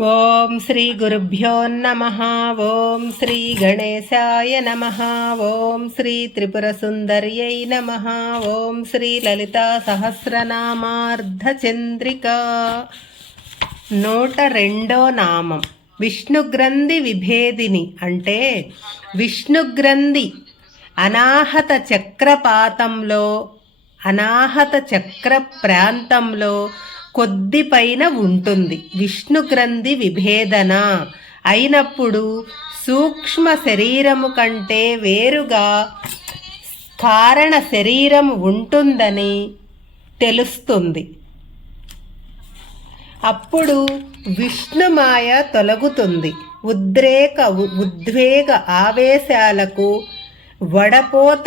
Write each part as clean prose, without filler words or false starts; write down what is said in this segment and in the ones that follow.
ఓం శ్రీ గురుభ్యో నమః. ఓం శ్రీ గణేశాయ నమః. ఓం శ్రీ త్రిపుర సుందర్యై నమః. ఓం శ్రీ లలితా సహస్రనామార్ధచంద్రిక. 102వ నామం విష్ణుగ్రంథి విభేదిని. అంటే విష్ణుగ్రంథి అనాహత చక్రపాతంలో, అనాహత చక్ర ప్రాంతంలో కొద్ది పైన ఉంటుంది. విష్ణుగ్రంథి విభేదన అయినప్పుడు సూక్ష్మ శరీరము కంటే వేరుగా కారణ శరీరము ఉంటుందని తెలుస్తుంది. అప్పుడు విష్ణుమాయ తొలగుతుంది. ఉద్వేగ ఆవేశాలకు వడపోత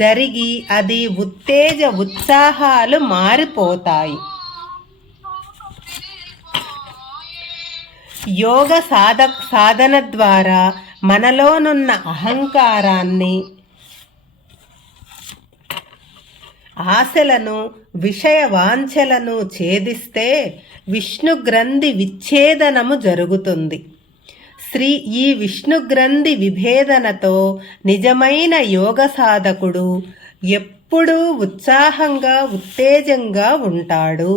జరిగి అది ఉత్తేజ ఉత్సాహాలు మారిపోతాయి. యోగ సాధన ద్వారా మనలోనున్న అహంకారాన్ని, ఆశలను, విషయ వాంఛలను ఛేదిస్తే విష్ణుగ్రంథి విచ్ఛేదనము జరుగుతుంది. ఈ విష్ణుగ్రంథి విభేదనతో నిజమైన యోగ సాధకుడు ఎప్పుడూ ఉత్సాహంగా, ఉత్తేజంగా ఉంటాడు.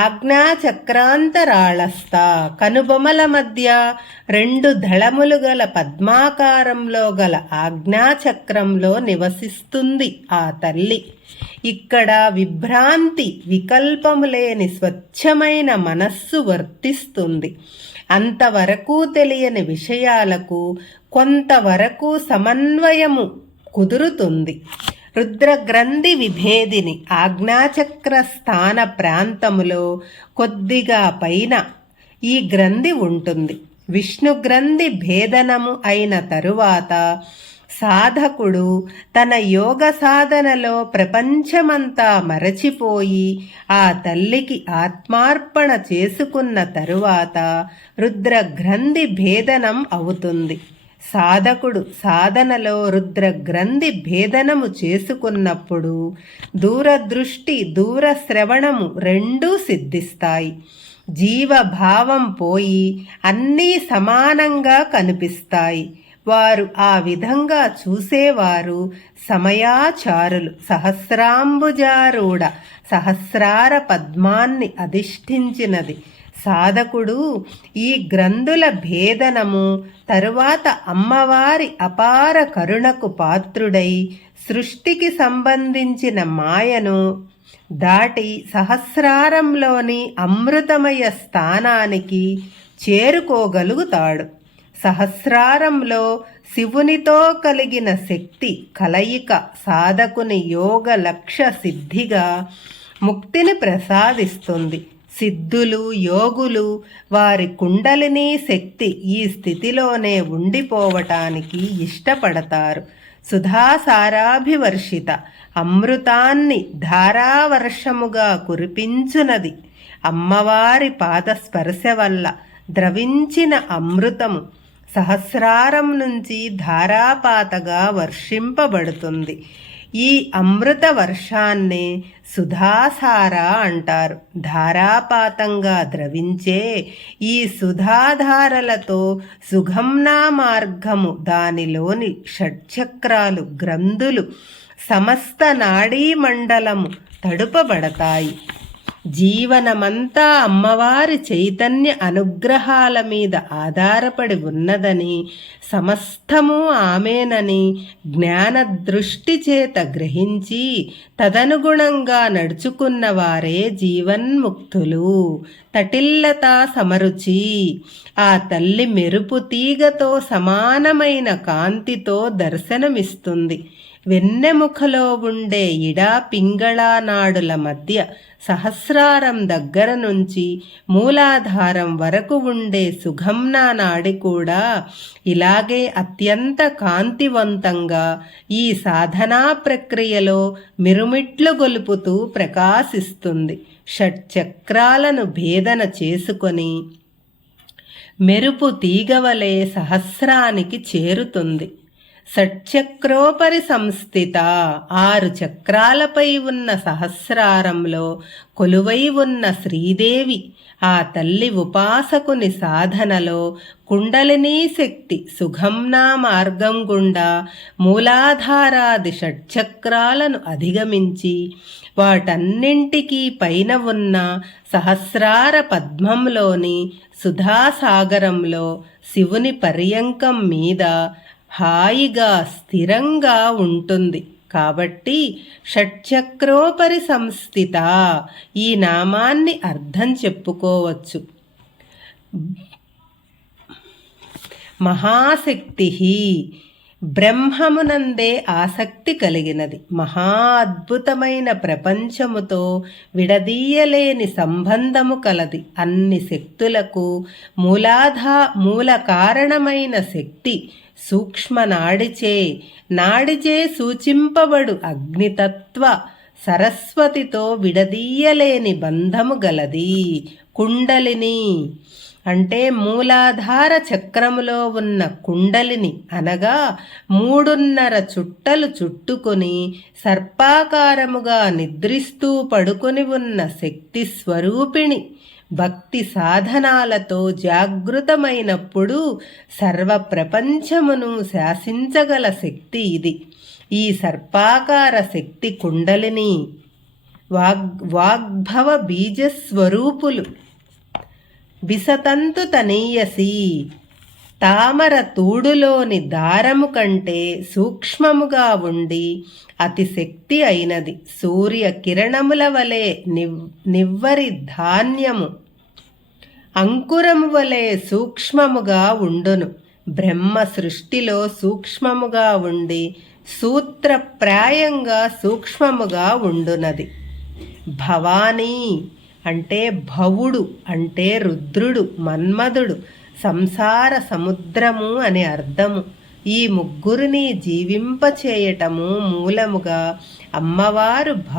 ఆజ్ఞాచక్రాంతరాళస్థ కనుబొమల మధ్య 2 దళములు గల పద్మాకారంలో గల ఆజ్ఞాచక్రంలో నివసిస్తుంది ఆ తల్లి. ఇక్కడ విభ్రాంతి, వికల్పము లేని స్వచ్ఛమైన మనస్సు వర్తిస్తుంది. అంతవరకు తెలియని విషయాలకు కొంతవరకు సమన్వయము కుదురుతుంది. రుద్రగ్రంథి విభేదిని ఆజ్ఞాచక్ర స్థాన ప్రాంతములో కొద్దిగా పైన ఈ గ్రంథి ఉంటుంది. విష్ణుగ్రంథి భేదనము అయిన తరువాత సాధకుడు తన యోగ సాధనలో ప్రపంచమంతా మరచిపోయి ఆ తల్లికి ఆత్మార్పణ చేసుకున్న తరువాత రుద్రగ్రంథి భేదనం అవుతుంది. సాధకుడు సాధనలో రుద్రగ్రంథి భేదనము చేసుకున్నప్పుడు దూరదృష్టి, దూర శ్రవణము రెండూ సిద్ధిస్తాయి. జీవభావం పోయి అన్నీ సమానంగా కనిపిస్తాయి. వారు ఆ విధంగా చూసేవారు సమయాచారులు. సహస్రాంబుజారూఢ సహస్రార పద్మాన్ని అధిష్ఠించినది. సాధకుడు ఈ గ్రంథుల భేదనము తరువాత అమ్మవారి అపార కరుణకు పాత్రుడై సృష్టికి సంబంధించిన మాయను దాటి సహస్రారంలోని అమృతమయ స్థానానికి చేరుకోగలుగుతాడు. సహస్రారంలో శివునితో కలిగిన శక్తి కలయిక సాధకుని యోగ లక్ష్య సిద్ధిగా ముక్తిని ప్రసాదిస్తుంది. సిద్ధులు, యోగులు వారి కుండలిని శక్తి ఈ స్థితిలోనే ఉండిపోవటానికి ఇష్టపడతారు. సుధాసారాభివర్షిత అమృతాన్ని ధారావర్షముగా కురిపించునది. అమ్మవారి పాదస్పర్శ వల్ల ద్రవించిన అమృతము సహస్రారం నుంచి ధారాపాతగా వర్షింపబడుతుంది. ఈ అమృత వర్షాన్నే సుధాసార అంటారు. ధారాపాతంగా ద్రవించే ఈ సుధాధారలతో సుగమ్నా మార్గము, దానిలోని షట్చక్రాలు, గ్రంథులు, సమస్త నాడీమండలము తడుపబడతాయి. జీవనమంతా అమ్మవారి చైతన్య అనుగ్రహాల మీద ఆధారపడి ఉన్నదని, సమస్తము ఆమెనని జ్ఞాన దృష్టి చేత గ్రహించి తదనుగుణంగా నడుచుకున్న వారే జీవన్ముక్తులు. తటిల్లతా సమరుచి ఆ తల్లి మెరుపు తీగతో సమానమైన కాంతితో దర్శనమిస్తుంది. వెన్నెముఖలో ఉండే ఇడా పింగళా నాడుల మధ్య సహస్రారం దగ్గర నుంచి మూలాధారం వరకు ఉండే సుగమ్నా నాడి కూడా ఇలాగే అత్యంత కాంతివంతంగా ఈ సాధనా ప్రక్రియలో మిరుమిట్లు గొలుపుతూ ప్రకాశిస్తుంది. షట్చక్రాలను భేదన చేసుకొని మెరుపు తీగవలే సహస్రానికి చేరుతుంది. షట్చక్రోపరి సంస్థిత 6 చక్రాలపై ఉన్న సహస్రారంలో కొలువై ఉన్న శ్రీదేవి ఆ తల్లి ఉపాసకుని సాధనలో కుండలినీ శక్తి సుగమ్నా మార్గం గుండా మూలాధారాది షట్చక్రాలను అధిగమించి వాటన్నింటికీ పైన ఉన్న సహస్రార పద్మంలోని సుధాసాగరంలో శివుని పర్యంకం మీద హాయిగా స్థిరంగా ఉంటుంది. కాబట్టి షట్చక్రోపరి సంస్థిత ఈ నామాన్ని అర్థం చెప్పుకోవచ్చు. మహాశక్తి బ్రహ్మమునందే ఆసక్తి కలిగినది. మహా అద్భుతమైన ప్రపంచముతో విడదీయలేని సంబంధము కలది. అన్ని శక్తులకు మూల కారణమైన శక్తి సూక్ష్మ నాడిచే సూచింపబడు అగ్నితత్వ సరస్వతితో విడదీయలేని బంధము గలది. కుండలిని అంటే మూలాధార చక్రములో ఉన్న కుండలిని అనగా 3.5 చుట్టలు చుట్టుకొని సర్పాకారముగా నిద్రిస్తూ పడుకొని ఉన్న శక్తి స్వరూపిణి. భక్తి సాధనాలతో జాగృతమైనప్పుడు సర్వ ప్రపంచమును శాసించగల శక్తి ఇది. ఈ సర్పాకార శక్తి కుండలిని వాగ్భవ బీజస్వరూపులు. బిసతంతు తనీయసి తామర తూడులోని దారము కంటే సూక్ష్మముగా ఉండి అతి శక్తి అయినది. సూర్య కిరణముల వలె నివ్వరి ధాన్యము అంకురము వలె సూక్ష్మముగా ఉండును. బ్రహ్మ సృష్టిలో సూక్ష్మముగా ఉండి సూత్రప్రాయంగా సూక్ష్మముగా ఉండునది. భవానీ అంటే భవుడు అంటే రుద్రుడు, మన్మధుడు, సంసార సముద్రము అని అర్థము. ఈ ముగ్గురిని జీవింపచేయటము మూలముగా అమ్మవారు